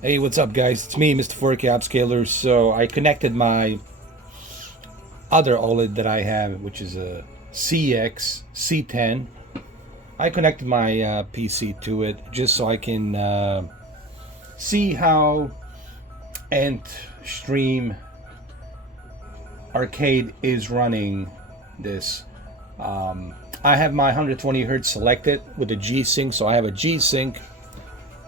Hey, what's up, guys? It's me, Mr. 4K Upscaler. So I connected my other OLED that I have, which is a CX C10. I connected my PC to it just so I can see how Antstream Arcade is running this. I have my 120 hertz selected with a G-Sync, so I have a G-Sync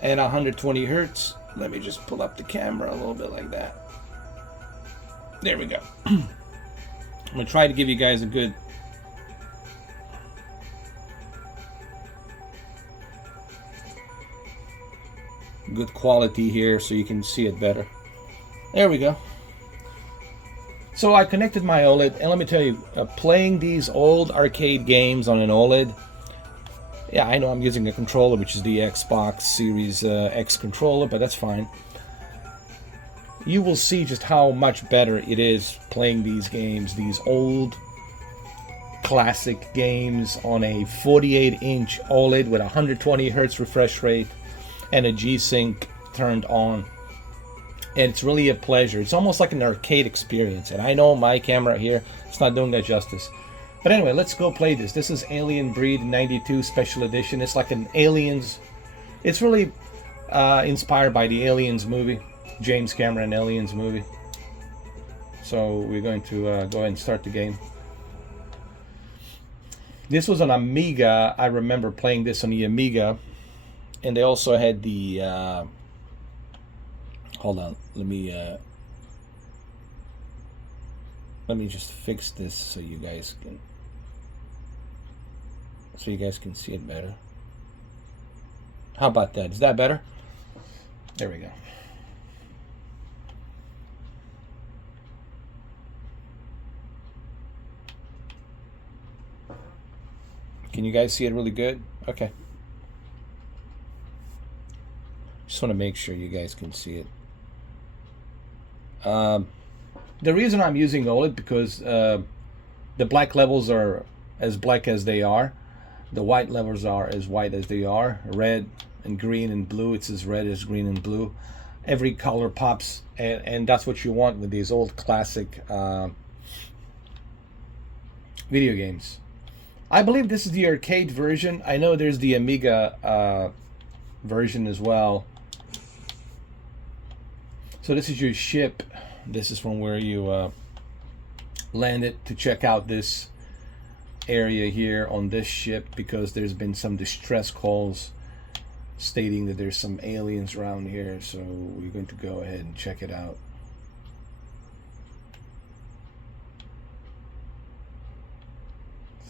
and 120 hertz. Let me just pull up the camera a little bit like that. There we go. I'm gonna try to give you guys a good quality here so you can see it better. There we go. So I connected my OLED, and let me tell you, playing these old arcade games on an OLED, yeah, I know I'm using a controller, which is the Xbox Series X controller, but that's fine. You will see just how much better it is playing these games, these old classic games on a 48-inch OLED with 120 hertz refresh rate and a G-Sync turned on. And it's really a pleasure. It's almost like an arcade experience, and I know my camera here, it's not doing that justice. But anyway, let's go play this. This is Alien Breed 92 Special Edition. It's like an Aliens. It's really inspired by the Aliens movie, James Cameron Aliens movie. So we're going to go ahead and start the game. This was on Amiga. I remember playing this on the Amiga. And they also had the... hold on. Let me just fix this so you guys can see it better. How about that? Is that better? There we go. Can you guys see it really good? Okay. Just want to make sure you guys can see it. The reason I'm using OLED because the black levels are as black as they are. The white levels are as white as they are. Red and green and blue. It's as red as green and blue. Every color pops, and that's what you want with these old classic video games. I believe this is the arcade version. I know there's the Amiga version as well. So this is your ship. This is from where you landed to check out this area here on this ship, because there's been some distress calls stating that there's some aliens around here. So we're going to go ahead and check it out.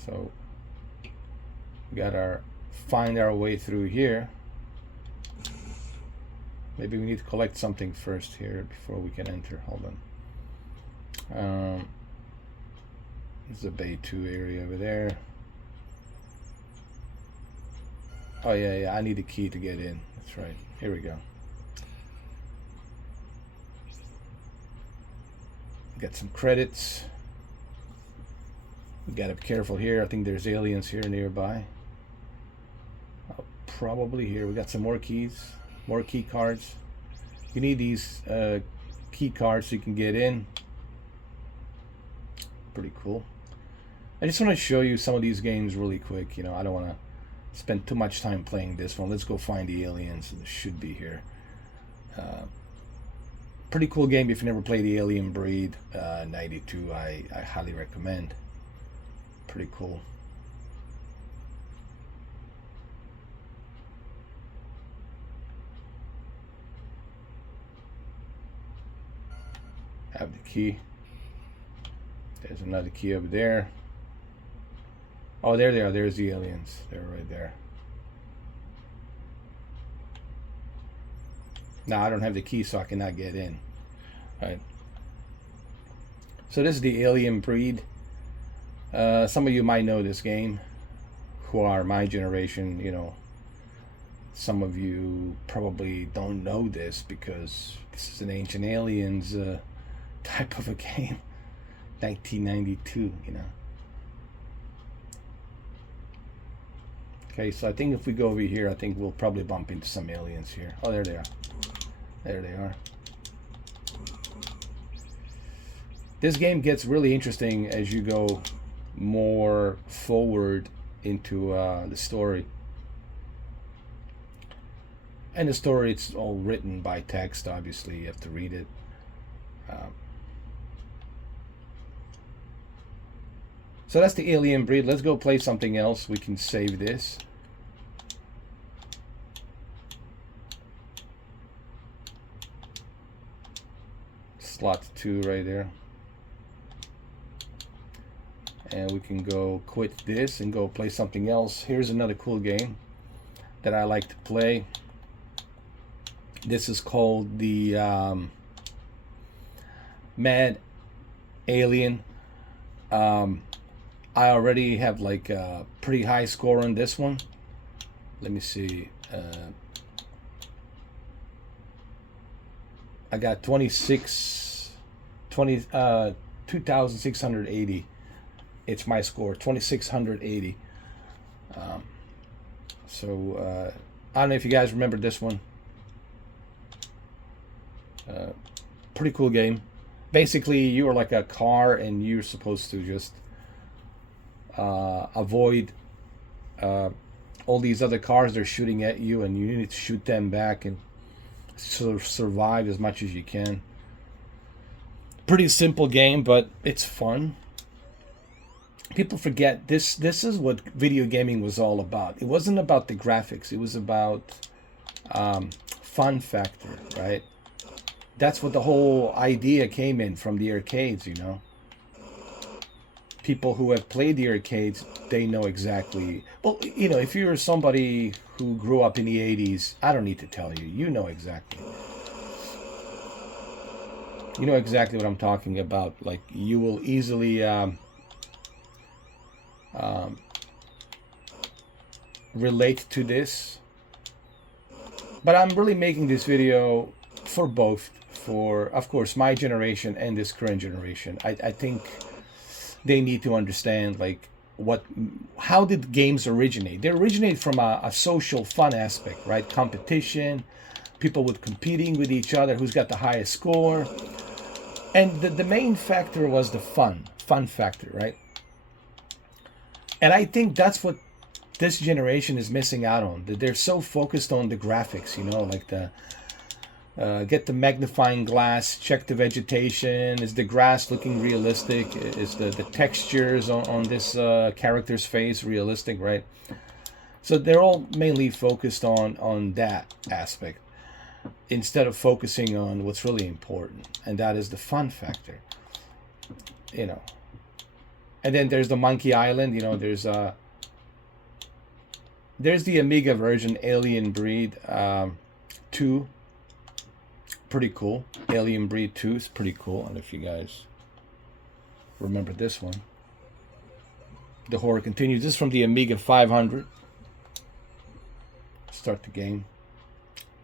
So we got our find our way through here. Maybe we need to collect something first here before we can enter. Hold on. This is a Bay 2 area over there. Oh yeah, I need a key to get in. That's right. Here we go. Got some credits. We gotta be careful here. I think there's aliens here nearby. Probably here. We got some more keys. More key cards. You need these key cards so you can get in. Pretty cool. I just want to show you some of these games really quick. You know, I don't want to spend too much time playing this one. Let's go find the aliens. It should be here. Pretty cool game if you never played the Alien Breed 92. I highly recommend. Pretty cool. Have the key. There's another key over there. Oh, there they are. There's the aliens. They're right there. Now I don't have the key, so I cannot get in. All right. So this is the Alien Breed. Some of you might know this game, who are my generation. You know, some of you probably don't know this because this is an Ancient Aliens type of a game. 1992, you know. Okay, so I think if we go over here, I think we'll probably bump into some aliens here. Oh, there they are. There they are. This game gets really interesting as you go more forward into the story. And the story, it's all written by text, obviously. You have to read it. So that's the alien breed. Let's go play something else. We can save this. Slot 2 right there. And we can go quit this and go play something else. Here's another cool game that I like to play. This is called the Mad Alien. I already have like a pretty high score on this one. Let me see. I got 2,680. It's my score, 2,680. So I don't know if you guys remember this one. Pretty cool game. Basically, you are like a car, and you're supposed to just avoid all these other cars. They're shooting at you, and you need to shoot them back and sort of survive as much as you can. Pretty simple game, but it's fun. People forget this is what video gaming was all about. It wasn't about the graphics. It was about fun factor, right? That's what the whole idea came in from the arcades, you know. People who have played the arcades, they know exactly. Well, you know, if you're somebody who grew up in the 80s, I don't need to tell you. You know exactly. You know exactly what I'm talking about. Like, you will easily relate to this. But I'm really making this video for both. For, of course, my generation and this current generation. I think they need to understand, like, how did games originate? They originate from a social fun aspect, right? Competition, people with competing with each other, who's got the highest score. And the main factor was the fun factor, right? And I think that's what this generation is missing out on. They're so focused on the graphics, you know, like the get the magnifying glass, check the vegetation. Is the grass looking realistic? Is the textures on this character's face realistic, right? So they're all mainly focused on that aspect instead of focusing on what's really important, and that is the fun factor, you know. And then there's the Monkey Island, you know. There's the Amiga version, Alien Breed 2. Pretty cool. Alien Breed 2 is pretty cool. And if you guys remember this one, the horror continues. This is from the Amiga 500. Start the game.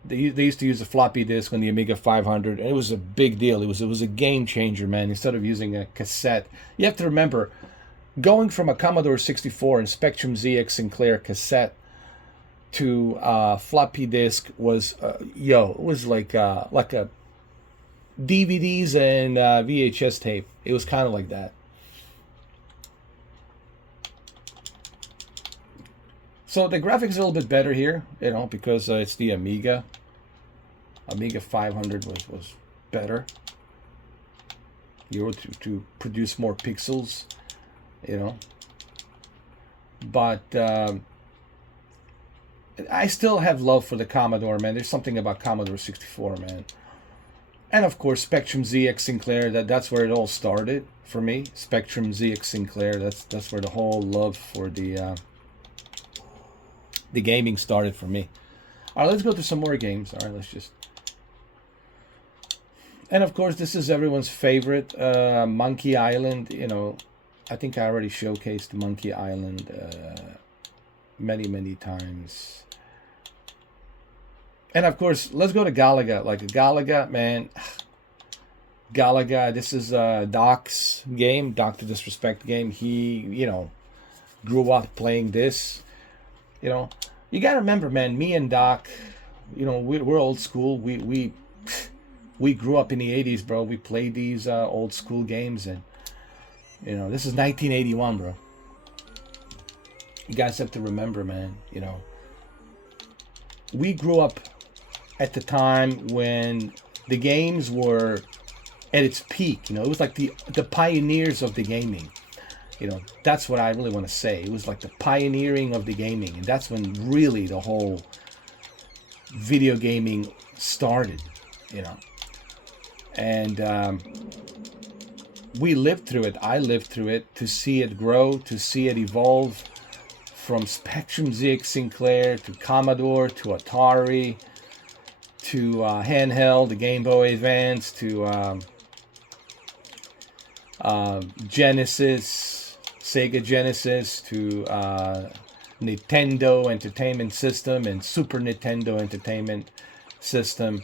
They used to use a floppy disk on the Amiga 500, and it was a big deal. It was a game changer, man. Instead of using a cassette, you have to remember, going from a Commodore 64 and Spectrum ZX Sinclair cassette to floppy disk was it was like a DVDs and VHS tape. It was kind of like that. So the graphics are a little bit better here, you know, because it's the Amiga. Amiga 500 was better. You were to produce more pixels, you know. But I still have love for the Commodore, man. There's something about Commodore 64, man. And of course, Spectrum ZX Sinclair. That's where it all started for me. Spectrum ZX Sinclair. That's where the whole love for the gaming started for me. All right, let's go to some more games. All right, let's just. And of course, this is everyone's favorite, Monkey Island. You know, I think I already showcased Monkey Island many times. And of course, let's go to Galaga. Like Galaga, man. Galaga, this is Doc's game, Dr. Disrespect game. He, you know, grew up playing this. You know, you gotta remember, man, me and Doc, you know, we're old school. We we grew up in the 80s, bro. We played these old school games, and you know, this is 1981, bro. You guys have to remember, man, you know, we grew up at the time when the games were at its peak. You know, it was like the pioneers of the gaming. You know, that's what I really want to say. It was like the pioneering of the gaming, and that's when really the whole video gaming started, you know. And we lived through it. I lived through it, to see it grow, to see it evolve from Spectrum ZX Sinclair to Commodore to Atari to handheld, the Game Boy Advance, to Genesis, Sega Genesis, to Nintendo Entertainment System and Super Nintendo Entertainment System,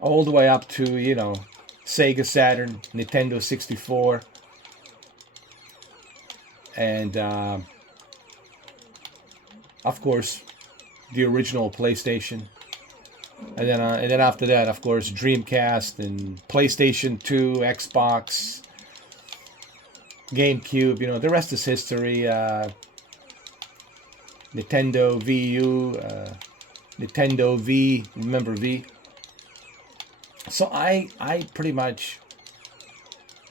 all the way up to, you know, Sega Saturn, Nintendo 64, and of course the original PlayStation. And then after that, of course, Dreamcast and PlayStation 2, Xbox, GameCube. You know, the rest is history. Nintendo VU, Nintendo V. Remember V? So I pretty much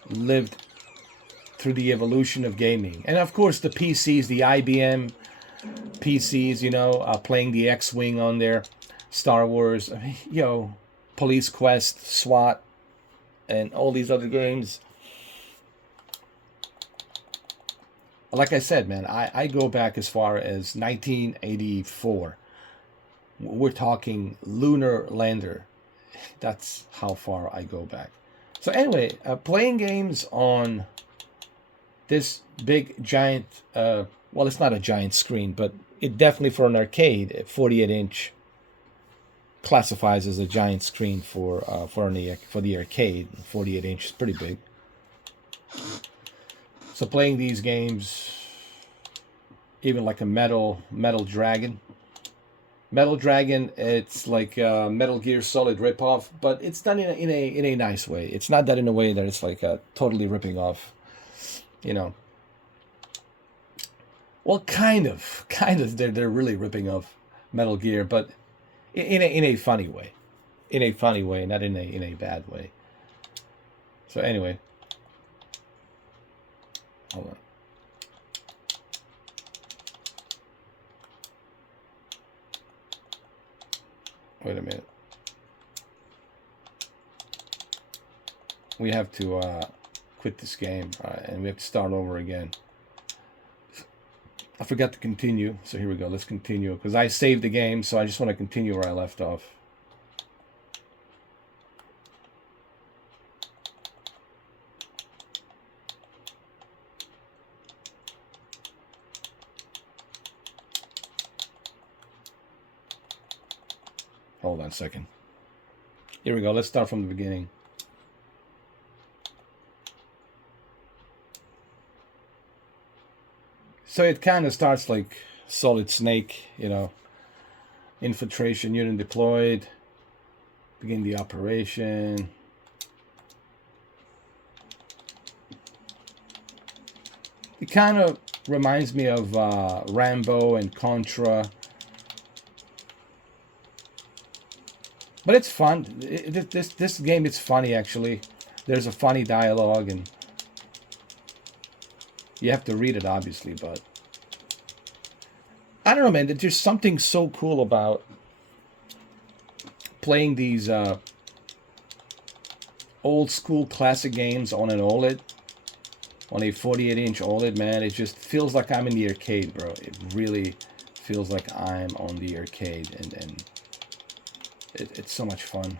lived through the evolution of gaming, and of course the PCs, the IBM PCs. You know, playing the X-Wing on there. Star Wars, I mean, you know, Police Quest, SWAT, and all these other games. Like I said, man, I go back as far as 1984. We're talking Lunar Lander. That's how far I go back. So anyway, playing games on this big giant, well, it's not a giant screen, but it definitely, for an arcade, 48-inch, classifies as a giant screen for the arcade. 48 inch is pretty big. So playing these games, even like a Metal Dragon. Metal Dragon, it's like a Metal Gear Solid ripoff, but it's done in a nice way. It's not done in a way that it's like totally ripping off, you know. Well, kind of. They're really ripping off Metal Gear, but in a funny way, not in a bad way. So anyway, hold on. Wait a minute. We have to quit this game, and we have to start over again. I forgot to continue, so here we go. Let's continue, because I saved the game, so I just want to continue where I left off. Hold on a second. Here we go. Let's start from the beginning. So it kind of starts like Solid Snake, you know. Infiltration unit deployed. Begin the operation. It kind of reminds me of Rambo and Contra. But it's fun. This game, it's funny, actually. There's a funny dialogue, and you have to read it, obviously, but I don't know, man. There's just something so cool about playing these old school classic games on an OLED, on a 48-inch OLED, man. It just feels like I'm in the arcade, bro. It really feels like I'm on the arcade, and it's so much fun.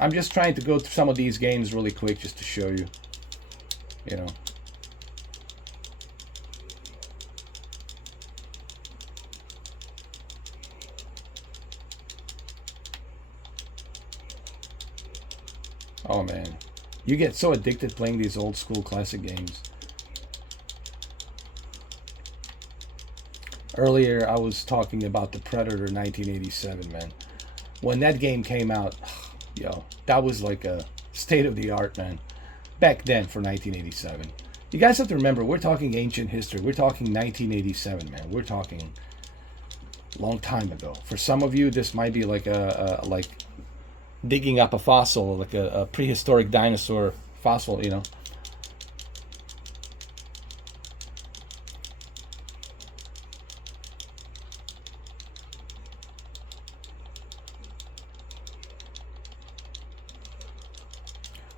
I'm just trying to go through some of these games really quick just to show you, you know. Oh man, you get so addicted playing these old school classic games. Earlier, I was talking about the Predator 1987, man. When that game came out, yo, that was like a state of the art, man. Back then for 1987. You guys have to remember, we're talking ancient history. We're talking 1987, man. We're talking long time ago. For some of you, this might be like like digging up a fossil, like a prehistoric dinosaur fossil, you know.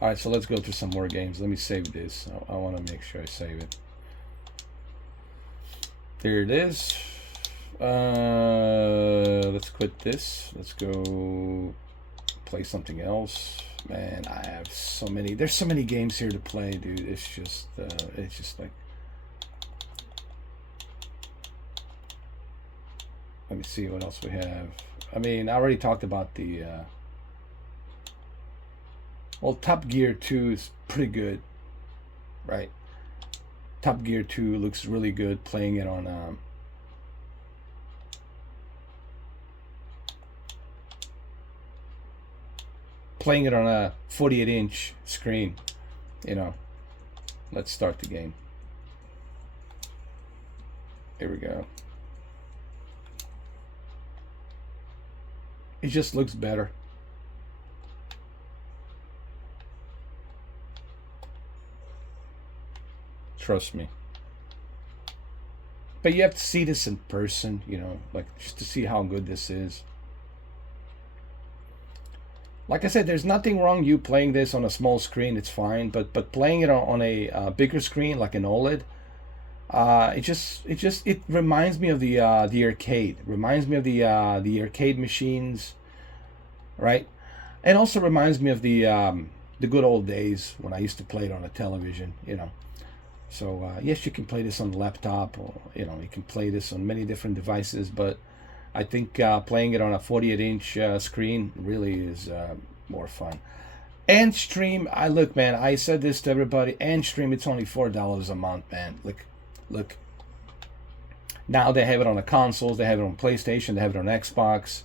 All right, so let's go through some more games. Let me save this. I want to make sure I save it. There it is. Let's quit this. Let's go play something else. Man, I have so many. There's so many games here to play, dude. It's just like. Let me see what else we have. I mean, I already talked about the. Well, Top Gear 2 is pretty good, right? Top Gear 2 looks really good playing it on a 48-inch screen, you know. Let's start the game. Here we go. It just looks better. Trust me. But you have to see this in person, you know, like just to see how good this is. Like I said, there's nothing wrong you playing this on a small screen, it's fine. But playing it on a bigger screen like an OLED, it reminds me of the arcade. It reminds me of the arcade machines, right? And also reminds me of the good old days when I used to play it on a television, you know. So yes, you can play this on the laptop, or you know, you can play this on many different devices. But I think playing it on a 48-inch screen really is more fun. Antstream, look, man. I said this to everybody. Antstream, it's only $4 a month, man. Look. Now they have it on the consoles. They have it on PlayStation. They have it on Xbox.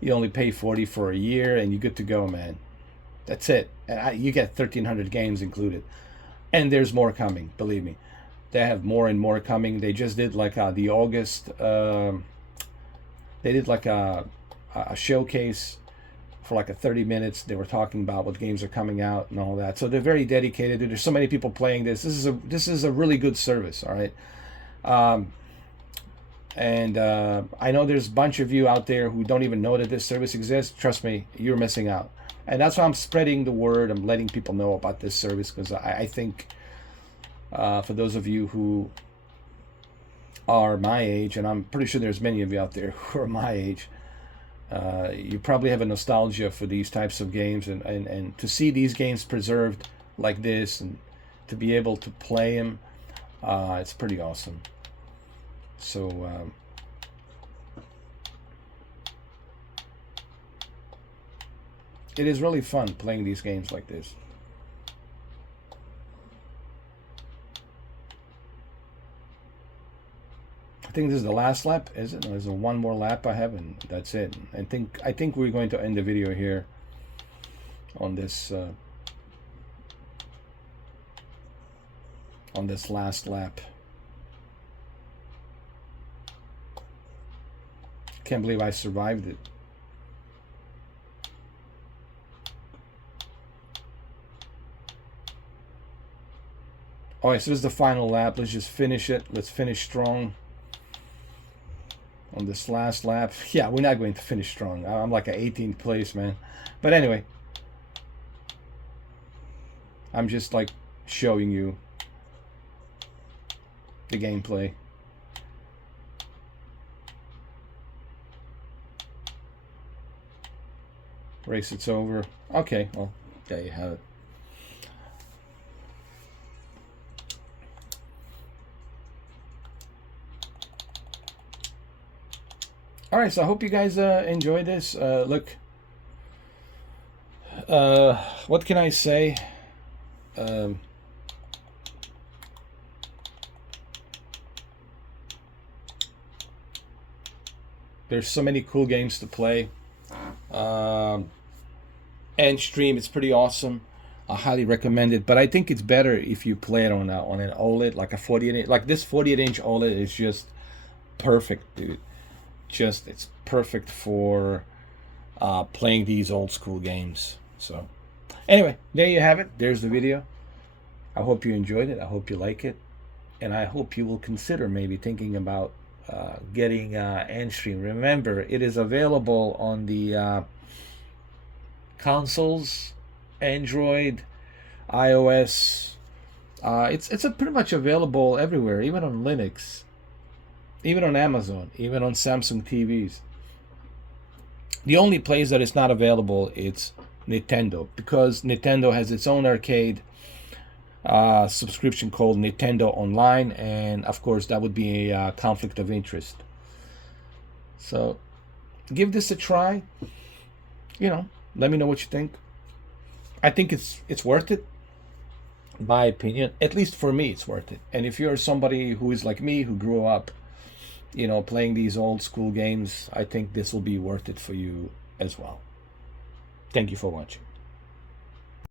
You only pay $40 for a year, and you're good to go, man. That's it. And you get 1,300 games included. And there's more coming, believe me. They have more and more coming. They just did like the August. They did like a showcase for like 30 minutes. They were talking about what games are coming out and all that. So they're very dedicated. There's so many people playing this. This is a really good service. All right. I know there's a bunch of you out there who don't even know that this service exists. Trust me, you're missing out. And that's why I'm spreading the word. I'm letting people know about this service because I think for those of you who are my age, and I'm pretty sure there's many of you out there who are my age, you probably have a nostalgia for these types of games, and to see these games preserved like this and to be able to play them, it's pretty awesome. So it is really fun playing these games like this. I think this is the last lap, is it? No, there's one more lap I have, and that's it. I think we're going to end the video here on this last lap. Can't believe I survived it. All right, so this is the final lap. Let's just finish it. Let's finish strong on this last lap. Yeah, we're not going to finish strong. I'm like an 18th place, man. But anyway, I'm just like showing you the gameplay. Race, it's over. Okay, well, there you have it. All right, so I hope you guys enjoy this. Look, what can I say? There's so many cool games to play. Antstream, it's pretty awesome. I highly recommend it, but I think it's better if you play it on an OLED, like a 48-inch. Like this 48-inch OLED is just perfect, dude. Just, it's perfect for playing these old school games. So anyway, there you have it. There's the video. I hope you enjoyed it. I hope you like it, and I hope you will consider maybe thinking about getting Antstream. Remember, it is available on the consoles, Android, iOS. It's pretty much available everywhere, even on Linux, even on Amazon, even on Samsung TVs. The only place that it's not available it's Nintendo, because Nintendo has its own arcade subscription called Nintendo Online, and of course that would be a conflict of interest. So give this a try. Let me know what you think. I think it's worth it. In my opinion, at least for me, it's worth it. And if you're somebody who is like me, who grew up, playing these old school games, I think this will be worth it for you as well. Thank you for watching.